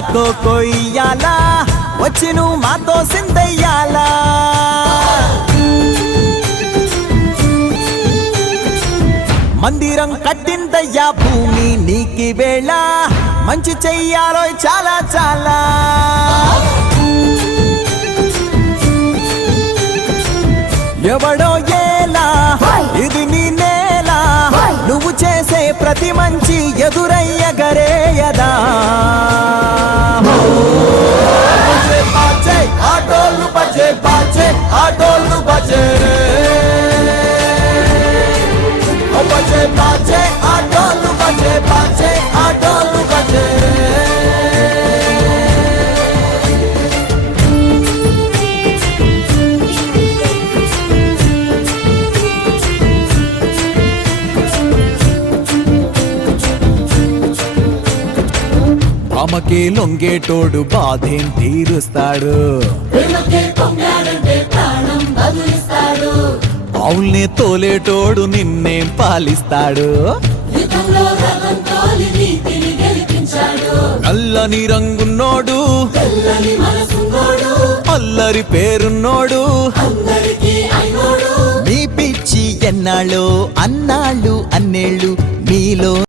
కొయ్యాలా వచ్చి నువ్వు మాతో సిందయ్యాలా మందిరం కట్టిందయ్యా భూమి నీకి వేళ మంచి చెయ్యాలో చాలా చాలా ఎవడో ఏలా ఇది నీ నేల నువ్వు చేసే ప్రతి మంచి ఎదురయ్యగరేయదా ఆటోలు బజే బాజే ఆటోలు బజే బజే బాజే ఆటోలు బజే బాజే ఆటోలు బజే అమ్మకే లొంగేటోడు బాధేం తీరుస్తాడు అవుల్నే తోలేటోడు నిన్నేం పాలిస్తాడు నల్లని రంగున్నోడు అల్లరి పేరున్నోడు మీ పిచ్చి ఎన్నాళ్ళు అన్నాళ్ళు అన్నేళ్ళు మీలో